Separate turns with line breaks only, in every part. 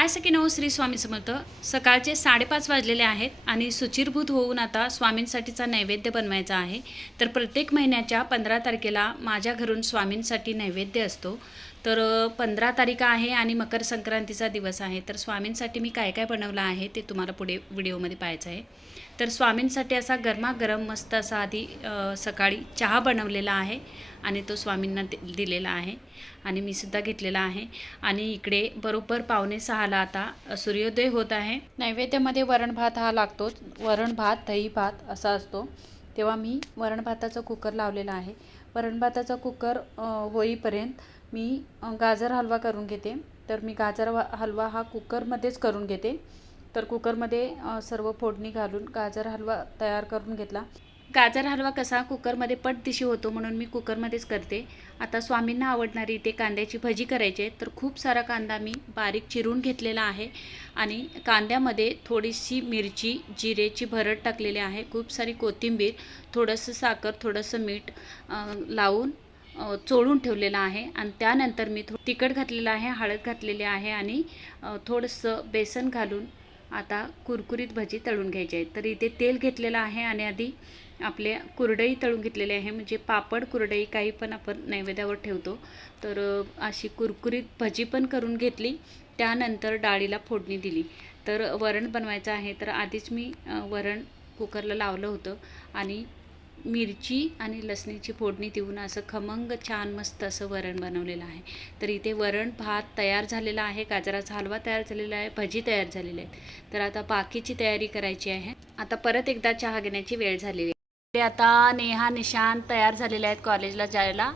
हाय नऊ श्री स्वामी समर्थ. सकाळचे साडेपाच वाजलेले आहेत आणि सुचिरभूत होऊन आता स्वामींसाठीचा नैवेद्य बनवायचा आहे. तर प्रत्येक महिन्याच्या पंधरा तारखेला माझ्या घरून स्वामींसाठी नैवेद्य असतो. तर पंधरा तारीख आहे आणि मकर संक्रांतीचा दिवस आहे. तर स्वामींसाठी मी काय काय बनवलं आहे ते तुम्हाला पुढे व्हिडिओमध्ये पाहायचं आहे. तर स्वामींसाठी असा गरमागरम मस्त असा आधी सकाळी चहा बनवलेला आहे आणि तो स्वामींना दि- दिलेला आहे आणि मी सुद्धा घेतलेला आहे. आणि इकडे बरोबर पावणे सहाला आता सूर्योदय होत आहे. नैवेद्यामध्ये वरण भात हा लागतोच वरण भात दही भात असा असतो. तेव्हा मी वरण भाताचा कुकर लावलेला आहे. वरण भाताचा कुकर होईपर्यंत मी गाजर हलवा करून घेते. तर मी गाजर हलवा हा कुकरमध्येच करून घेते. तर कुकरमध्ये सर्व फोडणी घालून गाजर हलवा तयार करून घेतला. गाजर हलवा कसा? कुकरमध्ये पटदिशी होतो म्हणून मी कुकरमध्येच करते. आता स्वामींना आवडणारी ते कांद्याची भजी करायची आहे. तर खूप सारा कांदा मी बारीक चिरून घेतलेला आहे. आणि कांद्यामध्ये थोडीशी मिरची जिरेची भरड टाकलेली आहे. खूप सारी कोथिंबीर थोडंसं साखर थोडंसं मीठ लावून चोळून ठेवलेलं आहे. आणि त्यानंतर मी थो तिखट घातलेलं आहे हळद घातलेली आहे आणि थोडंसं बेसन घालून आता कुरकुरीत भजी तळून घ्यायची आहे तर इथे तेल घेतलेलं आहे आणि आधी आपले कुरडई तळून घेतलेली आहे. म्हणजे पापड कुरडई काही पण आपण नैवेद्यावर ठेवतो. तर अशी कुरकुरीत भजी पण करून घेतली. त्यानंतर डाळीला फोडणी दिली. तर वरण बनवायचं आहे. तर आधीच मी वरण कुकरला लावलं होतं. आणि मिरची आणि लसणीची फोडणी देऊन असं खमंग छान मस्त असं वरण बनवलेलं आहे. तर इथे वरण भात तयार झालेला आहे गाजराचा हलवा तयार झालेला आहे भजी तयार झालेली आहे तर आता बाकीची तयारी करायची आहे. आता परत एकदा चहा घेण्याची वेळ झालेली आहे. ते आता नेहा निशान तयार झालेले आहेत कॉलेजला जायला.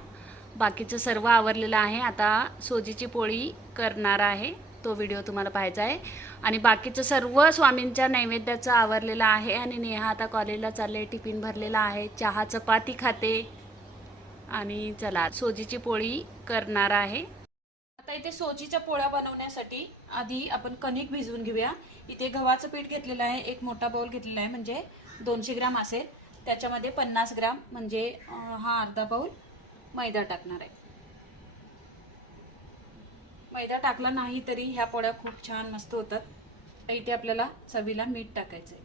बाकीचं सर्व आवरलेलं आहे. आता सोजीची पोळी करणार आहे. तो व्हिडिओ तुम्हाला पाहायचा आहे. आणि बाकीचं सर्व स्वामींच्या नैवेद्याचं आवरलेलं आहे आणि नेहा आता कॉलेजला चालले टिफिन भरलेला आहे चहा चपाती खाते. आणि चला सोजीची पोळी करणार आहे. आता इथे सोजीच्या पोळ्या बनवण्यासाठी आधी आपण कणिक भिजवून घेऊया. इथे गव्हाचं पीठ घेतलेलं आहे एक मोठा बाउल घेतलेला आहे म्हणजे दोनशे ग्राम असेल. त्याच्यामध्ये पन्नास ग्राम म्हणजे हा अर्धा बाउल मैदा टाकणार आहे. मैदा टाकला नाही तरी ह्या पोळ्या खूप छान मस्त होतात. इथे आपल्याला चवीला मीठ टाकायचं आहे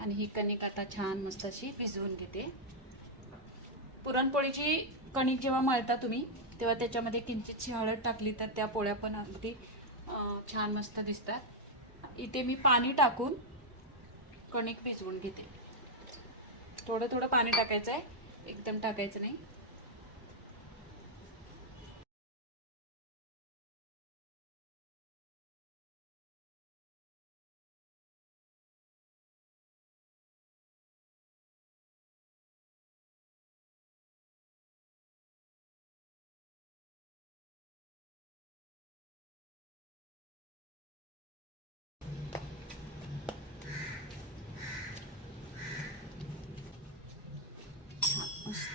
आणि ही कणिक आता छान मस्त अशी भिजवून घेते. पुरणपोळीची कणिक जेव्हा मळता तुम्ही तेव्हा त्याच्यामध्ये किंचितशी हळद टाकली तर त्या पोळ्या पण अगदी छान मस्त दिसतात. इथे मी पाणी टाकून कणिक भिजवून घेते. थोडं थोडं पाणी टाकायचं आहे एकदम टाकायचं नाही.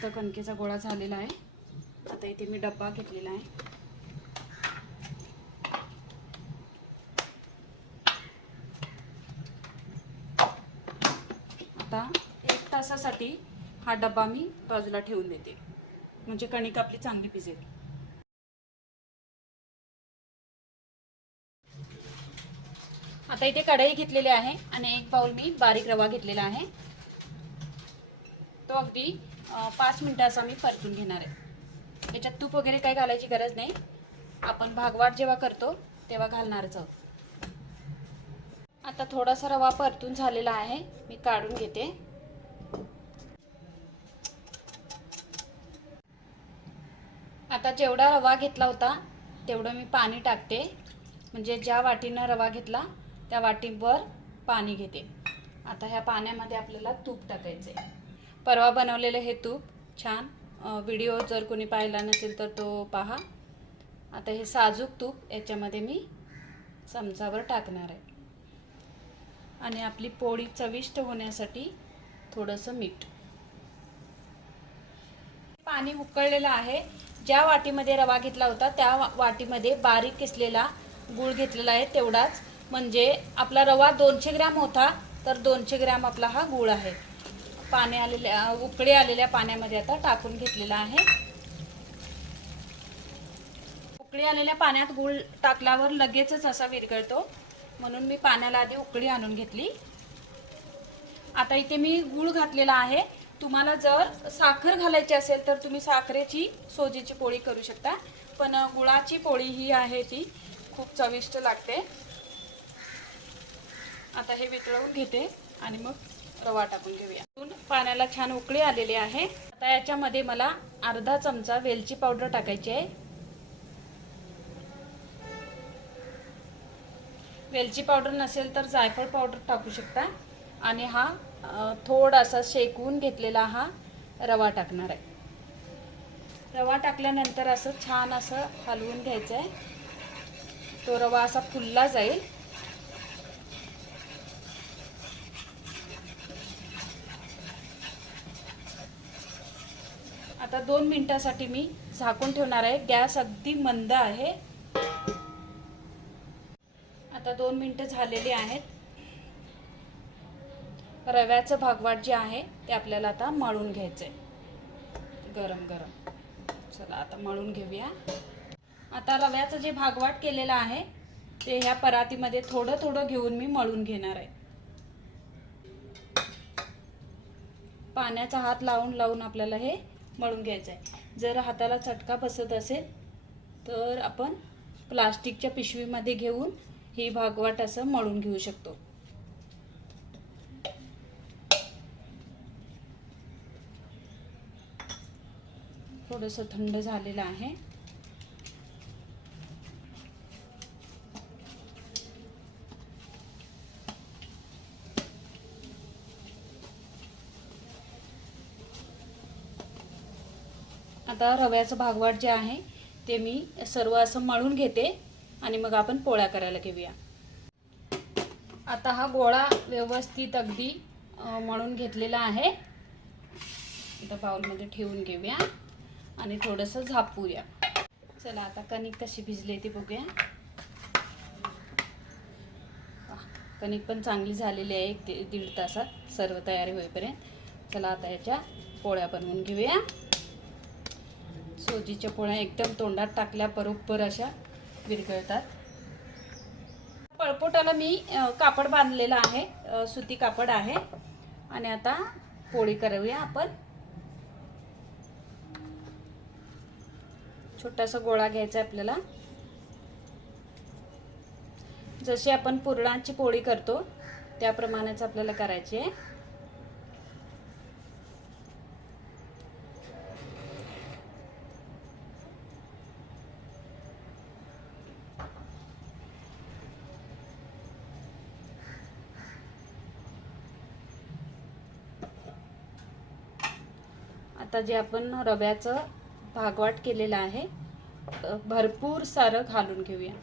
मस्त कणकेचा गोळा झालेला आहे. आता इथे मी डब्बा घेतलेला आहे. आता एक तासासाठी हा डब्बा मी बाजूला ठेवून देते. म्हणजे कणिक आपली चांगली भिजेल. आता इथे कढई घेतलेली आहे आणि एक बाउल मी बारीक रवा घेतलेला आहे. तो अगदी पाच मिनटाचा मी परतून घेणार आहे. याच्यात तूप वगैरे काही घालायची गरज नाही. आपण भागवाट जेव्हा करतो तेव्हा घालणारच आहोत. आता थोडासा रवा परतून झालेला आहे. मी काढून घेते. आता जेवढा रवा घेतला होता तेवढं मी पाणी टाकते. म्हणजे ज्या वाटीनं रवा घेतला त्या वाटीवर पाणी घेते. आता ह्या पाण्यामध्ये आपल्याला तूप टाकायचं आहे परवा बनवलेलं हे तूप. छान. व्हिडिओ जर कोणी पाहिला नसेल तर तो पहा. आता हे साजूक तूप याच्यामध्ये मी चमचावर टाकणार आहे. आणि आपली पोळी चविष्ट होण्यासाठी थोडंसं मीठ. पाणी उकळलेलं आहे. ज्या वाटीमध्ये रवा घेतला होता त्या वाटीमध्ये बारीक किसलेला गूळ घेतलेला आहे तेवढाच. म्हणजे आपला रवा दोनशे ग्रॅम होता तर दोनशे ग्रॅम आपला हा गूळ आहे. पाणी आलेल्या उकळी आलेल्या पाण्यामध्ये आता टाकून घेतलेला आहे. उकळी आलेल्या पाण्यात गूळ टाकल्यावर लगेचच असा विरघळतो. म्हणून मी पाण्याला आधी उकळी आणून घेतली. आता इथे मी गूळ घातलेला आहे. तुम्हाला जर साखर घालायची असेल तर तुम्ही साखरेची सोजीची पोळी करू शकता. पण गुळाची पोळी ही आहे ती खूप चविष्ट लागते. आता हे वितळवून घेते आणि मग रवा टाकून घेऊया. पाण्याला छान उकळी आलेली आहे. आता याच्यामध्ये मला अर्धा चमचा वेलची पावडर टाकायची आहे. वेलची पावडर नसेल तर जायफळ पावडर टाकू शकता. आणि हा थोडासा शेकवून घेतलेला हा रवा टाकणार आहे. रवा टाकल्यानंतर असं छान असं हलवून घ्यायचं आहे तो रवा असा फुलला जाईल. आता दोन मिनिटासाठी मी झाकून ठेवणार आहे. गॅस अगदी मंद आहे. आता दोन मिनटं झालेली आहेत. रव्याचं भागवाट जे आहे ते आपल्याला आता मळून घ्यायचं आहे गरम गरम. चला आता मळून घेऊया. आता रव्याचं जे भागवाट केलेलं आहे ते ह्या परातीमध्ये थोडं थोडं घेऊन मी मळून घेणार आहे. पाण्याचा हात लावून लावून आपल्याला हे मळून घ्यायचं आहे जर हाताला चटका बसत असेल तर आपण प्लास्टिकच्या पिशवीमध्ये घेऊन ही भागवाट असं मळून घेऊ शकतो. थोडंसं थंड झालेलं आहे. आता रव्याचं भागवाट जे आहे ते मी सर्व असं मळून घेते आणि मग आपण पोळ्या करायला घेऊया. आता हा गोळा व्यवस्थित अगदी मळून घेतलेला आहे. आता बाउलमध्ये ठेवून घेऊया आणि थोडंसं झापूया. चला आता कणिक कशी भिजली ती बघूया. कणिक पण चांगली झालेली आहे एक दीड तासात सर्व तयारी होईपर्यंत. चला आता याच्या पोळ्या बनवून घेऊया. सोजीच्या पोळ्या एकदम तोंडात टाकल्या बरोबर अशा विरघळतात. पळपोटाला मी कापड बांधलेलं आहे सुती कापड आहे. आणि आता पोळी करूया आपण. छोटासा गोळा घ्यायचा आहे आपल्याला. जशी आपण पुरणाची पोळी करतो त्याप्रमाणेच आपल्याला करायची आहे. आता जे आपण रव्याचं भागवाट केलेलं आहे भरपूर सारं घालून घेऊया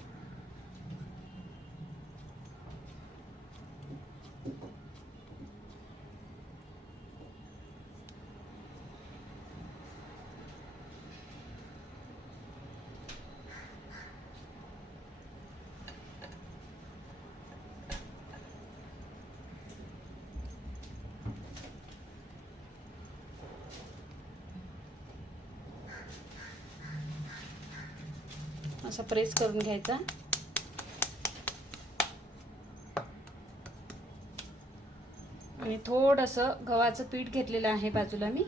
असा प्रेस करून घ्यायचा. आणि थोडंसं गव्हाचं पीठ घेतलेलं आहे बाजूला मी.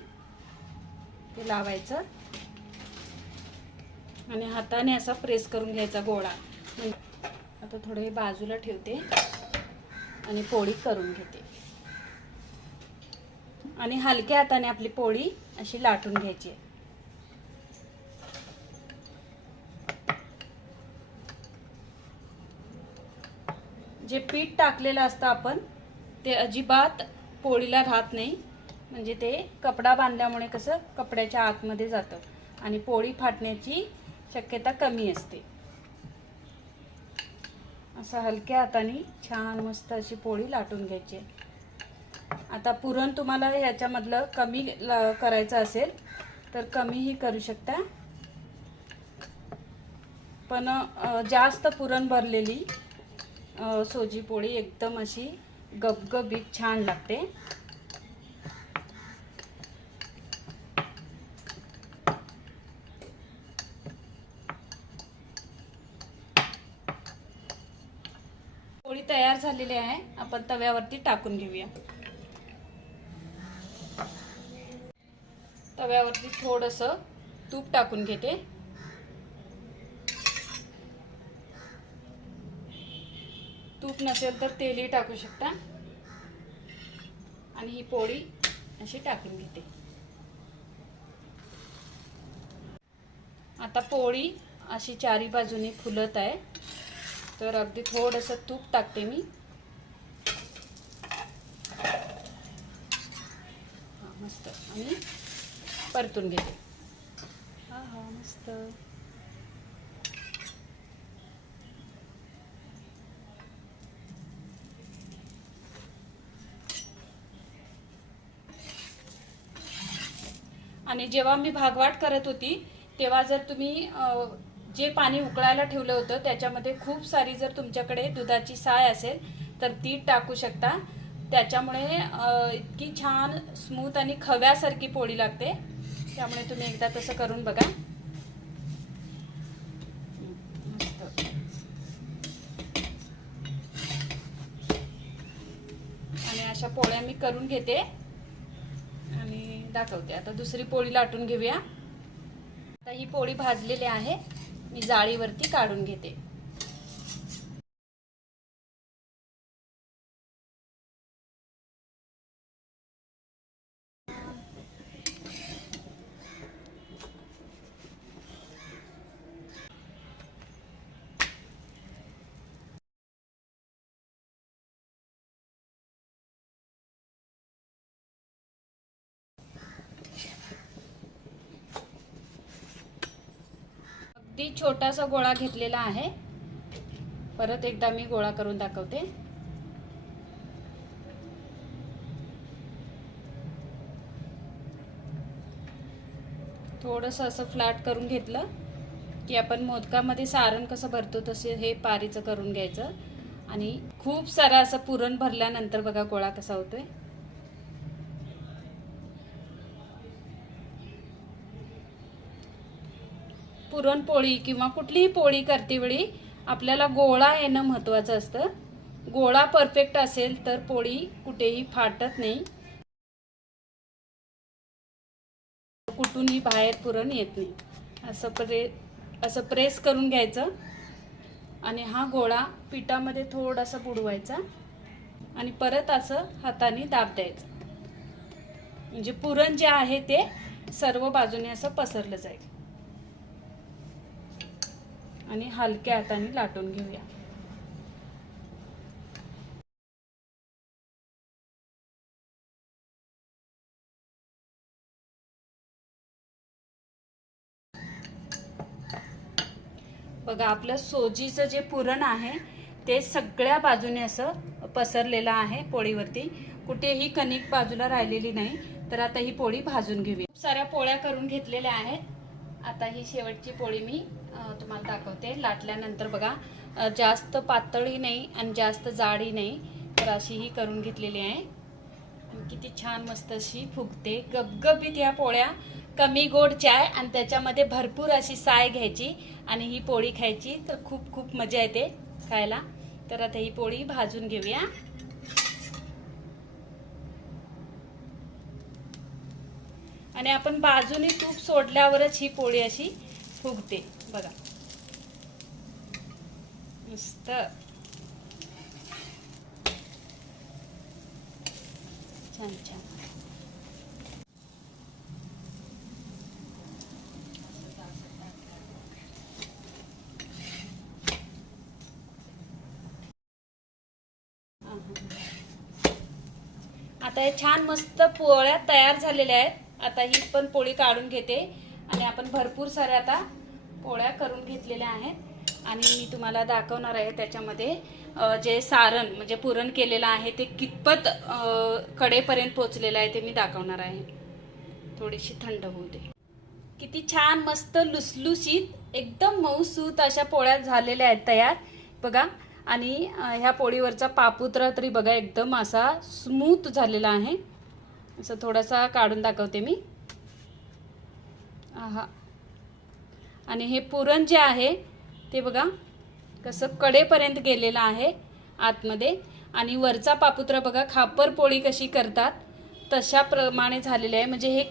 ते लावायचं. आणि हाताने असा प्रेस करून घ्यायचा गोळा. आता थोडं हे बाजूला ठेवते. आणि पोळी करून घेते. आणि हलक्या हाताने आपली पोळी अशी लाटून घ्यायची. आहे जे पीठ टाकलेलं असतं आपण ते अजिबात पोळीला राहत नाही. म्हणजे ते कपडा बांधल्यामुळे कसं कपड्याच्या आतमध्ये जातं आणि पोळी फाटण्याची शक्यता कमी असते. असं हलक्या हाताने छान मस्त अशी पोळी लाटून घ्यायची. आता पुरण तुम्हाला ह्याच्यामधलं कमी ल- करायचं असेल तर कमीही करू शकता. पण जास्त पुरण भरलेली सोजी पोळी एकदम अशी गबगबीत छान लागते. पोळी तयार झालेली आहे. आपण तव्यावरती टाकून घेऊया. तव्यावरती थोडस तूप टाकून घेते. तूप नसेल तर तेलही टाकू शकता. आणि ही पोळी अशी टाकून घेते. आता पोळी अशी चारी बाजूनी फुलत आहे. तर अगदी थोडंसं तूप टाकते मी. मस्त. आणि परतून घेते. हा हा मस्त. आणि जेव्हा मी भागवाट करत होती तेव्हा जर तुम्ही जे पाणी उकळायला ठेवलं होतं त्याच्यामध्ये खूप सारी जर तुमच्याकडे दुधाची साय असेल तर ती टाकू शकता. त्याच्यामुळे इतकी छान स्मूथ आणि खव्यासारखी पोळी लागते. त्यामुळे तुम्ही एकदा तसं करून बघा. आणि अशा पोळ्या मी करून घेते. दाखवते. आता दुसरी पोळी लाटून घेऊया. आता ही पोळी भाजलेली आहे. मी जाळीवरती काढून घेते. अगदी छोटासा गोळा घेतलेला आहे. परत एकदा मी गोळा करून दाखवते. थोडंसं असं फ्लॅट करून घेतलं की आपण मोदकामध्ये सारण कसं भरतो तसे हे पारीचं करून घ्यायचं. आणि खूप सारा असं पुरण भरल्यानंतर बघा गोळा कसा होतोय. पुरणपोळी किंवा कुठलीही पोळी करते वेळी आपल्याला गोळा येणं महत्त्वाचं असतं. गोळा परफेक्ट असेल तर पोळी कुठेही फाटत नाही. कुठूनही बाहेर पुरण येत नाही. असं प्रे असं प्रेस करून घ्यायचं. आणि हा गोळा पिठामध्ये थोडासा बुडवायचा. आणि परत असं हाताने दाब द्यायचं. म्हणजे पुरण जे आहे ते सर्व बाजूने असं पसरलं जाईल. आणि हलक्या हाताने लाटून घेऊया. बघा आपलं सोजीचं जे पुरण आहे ते सगळ्या बाजूने असं पसरलेलं आहे पोळीवरती. कुठेही कणिक बाजूला राहिलेली नाही तर आता ही पोळी भाजून घेऊया. खूप साऱ्या पोळ्या करून घेतलेल्या आहेत. आता ही शेवटची पोळी मी तुम्हाला दाखवते. लाटल्यानंतर बघा जास्त पातळही नाही आणि जास्त जाडही नाही. तर अशी ही करून घेतलेली आहे. आणि किती छान मस्त अशी फुगते. गबगबीत ह्या पोळ्या. कमी गोड चाय आणि त्याच्यामध्ये भरपूर अशी साय घ्यायची आणि ही पोळी खायची. तर खूप खूप मजा येते खायला. तर आता ही पोळी भाजून घेऊया. आणि आपण बाजूने तूप सोडल्यावरच ही पोळी अशी फुगते. बघा. मस्त. छान छान. आता हे छान मस्त पोळ्या तयार झालेल्या आहेत. आता ही पण पोळी काढून घेते. आणि आपण भरपूर साऱ्या आता पोळ्या करून घेतलेल्या आहेत. आणि मी तुम्हाला दाखवणार आहे त्याच्यामध्ये जे सारण म्हणजे पुरण केलेलं आहे ते कितपत कडेपर्यंत पोचलेलं आहे ते मी दाखवणार आहे. थोडीशी थंड होऊ दे. किती छान मस्त लुसलुसीत एकदम मऊसूत अशा पोळ्या झालेल्या आहेत तयार. बघा आणि ह्या पोळीवरचा पापुत्रा तरी बघा एकदम असा स्मूथ झालेला आहे. असं थोडासा काढून दाखवते मी. आहा. आणि हे पुरण जे आहे ते बघा कसं कडेपर्यंत गेलेलं आहे आतमध्ये. आणि वरचा पापुत्रा बघा खापर पोळी कशी करतात तशाप्रमाणे झालेले आहे. म्हणजे हे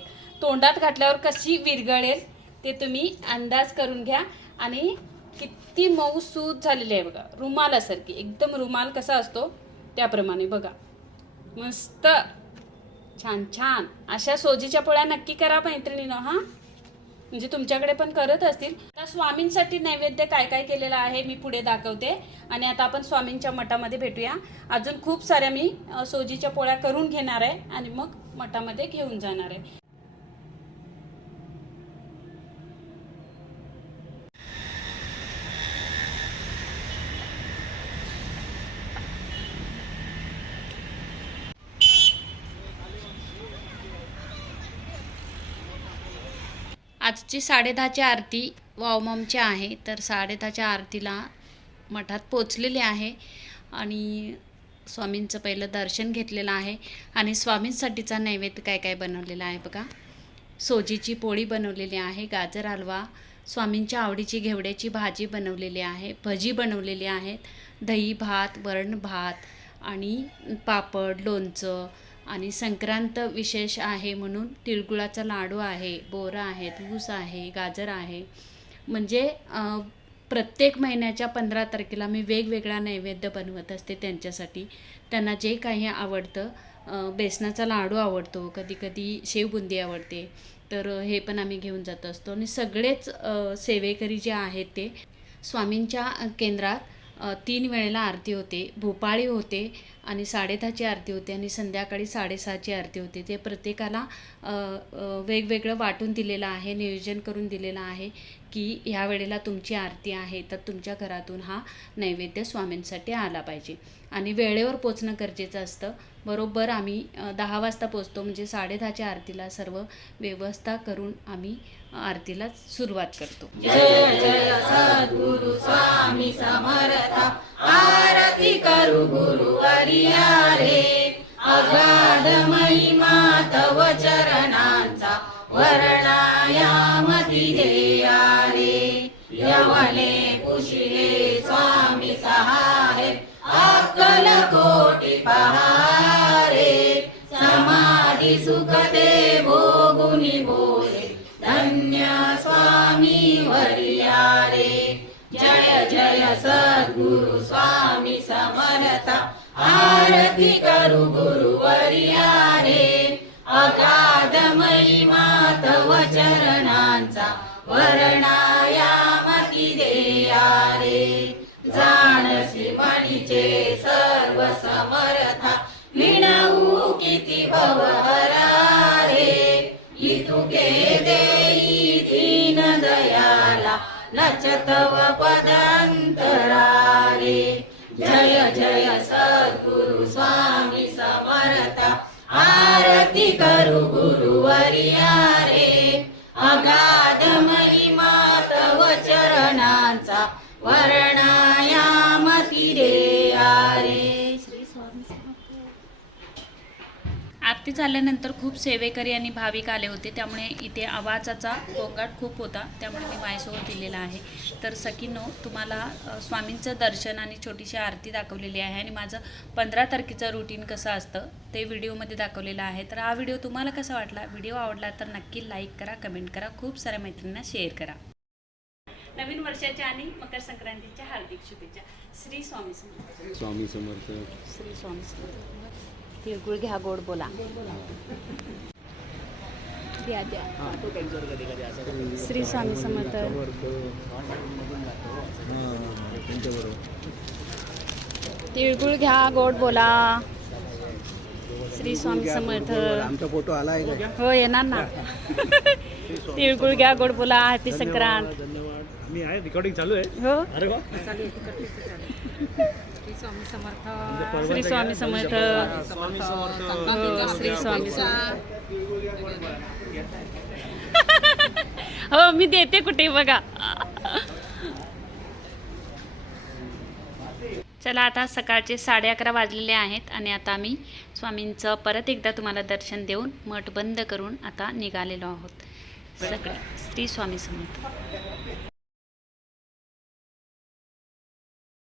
तोंडात घातल्यावर कशी विरघळेल ते तुम्ही अंदाज करून घ्या. आणि किती मऊ सूत झालेली आहे बघा रुमालासारखी. एकदम रुमाल कसा असतो त्याप्रमाणे बघा. मस्त. छान छान. अशा सोजीच्या पोळ्या नक्की करा मैत्रिणीनं हा. म्हणजे तुमच्याकडे पण करत असतील. आता स्वामींसाठी नैवेद्य काय काय केलेलं आहे मी पुढे दाखवते. आणि आता आपण स्वामींच्या मठामध्ये भेटूया. अजून खूप साऱ्या मी सोजीच्या पोळ्या करून घेणार आहे. आणि मग मठामध्ये घेऊन जाणार आहे. आजची साडेदहाची आरती वावमामची आहे तर साडेदहाच्या आरतीला मठात पोचलेले आहे आणि स्वामींचं पहिलं दर्शन घेतलेलं आहे आणि स्वामींसाठीचा नैवेद्य काय काय बनवलेला आहे बघा. सोजीची पोळी बनवलेली आहे गाजर हलवा स्वामींच्या आवडीची घेवड्याची भाजी बनवलेली आहे भजी बनवलेली आहेत दही भात वरण भात आणि पापड लोणचं आणि संक्रांत विशेष आहे म्हणून तिळगुळाचा लाडू आहे बोरं आहेत ऊस आहे गाजर आहे. म्हणजे प्रत्येक महिन्याच्या पंधरा तारखेला मी वेगवेगळा नैवेद्य बनवत असते त्यांच्यासाठी. त्यांना जे काही आवडतं बेसनाचा लाडू आवडतो कधी कधी शेवबुंदी आवडते तर हे पण आम्ही घेऊन जात असतो. आणि सगळेच सेवेकरी जे आहेत ते स्वामींच्या केंद्रात तीन वेळेला आरती होते. भोपाळी होते आणि साडेदहाची आरती होते आणि संध्याकाळी साडेसहाची आरती होते. ते प्रत्येकाला वेगवेगळं वाटून दिलेलं आहे नियोजन करून दिलेलं आहे की ह्या वेळेला तुमची आरती आहे तर तुमच्या घरातून हा नैवेद्य स्वामींसाठी आला पाहिजे. आणि वेळेवर पोचणं गरजेचं असतं. बरोबर आम्ही दहा वाजता पोचतो म्हणजे साडेदहाच्या आरतीला सर्व व्यवस्था करून आम्ही आरतीला सुरुवात करतो.
आरती करू गुरु रे अगाध महिमा तव चरणांचा वर्णायामती रे यवने पुशिले स्वामी सद्गुरु स्वामी समर्था आरती करू गुरुवर्या रे अगाध महिमा तव चरणांचा वर्णायामती देया रे जाणसी मणीचे सर्व समर्था विणवू किती भवहरा रे इतुके नचतव पदंतरा रे जय जय सद्गुरु स्वामी समर्था। आरती करू गुरुवर्या रे अगा
आरती झाल्यानंतर खूप सेवेकरी आणि भाविक आले होते. त्यामुळे इथे आवाजाचा गोंगाट खूप होता. त्यामुळे मी माझ्यासोबत दिलेला आहे. तर सकीनो तुम्हाला स्वामींचं दर्शन आणि छोटीशी आरती दाखवलेली आहे आणि माझं पंधरा तारखेचं रुटीन कसं असतं ते व्हिडिओमध्ये दाखवलेलं आहे. तर हा व्हिडिओ तुम्हाला कसा वाटला व्हिडिओ आवडला तर नक्की लाईक करा कमेंट करा. खूप साऱ्या मैत्रिणींना शेअर करा. नवीन वर्षाच्या आणि मकर संक्रांतीच्या हार्दिक शुभेच्छा. श्री स्वामी समर्थ.
स्वामी समर्थ.
श्री स्वामी समर्थ. तिळगुळ घ्या गोड बोला. द्या द्या. श्री स्वामी समर्थ. तिळगुळ घ्या गोड बोला. श्री स्वामी समर्थ.
आमचा फोटो आला
हो येणार ना. तिळगुळ घ्या गोड बोला हॅपी संक्रांत.
धन्यवाद. मी आहे रेकॉर्डिंग चालू आहे.
हो.
अरे वा
श्री स्वामी समर्थ
स्वामी समर्थ
हो श्री स्वामी समर्थ हो मी देते कुठे बघा. चला आता सकाळचे साडे अकरा वाजलेले आहेत आणि आता आम्ही स्वामींचं परत एकदा तुम्हाला दर्शन देऊन मठ बंद करून आता निघालेलो आहोत. सगळे श्री स्वामी समर्थ.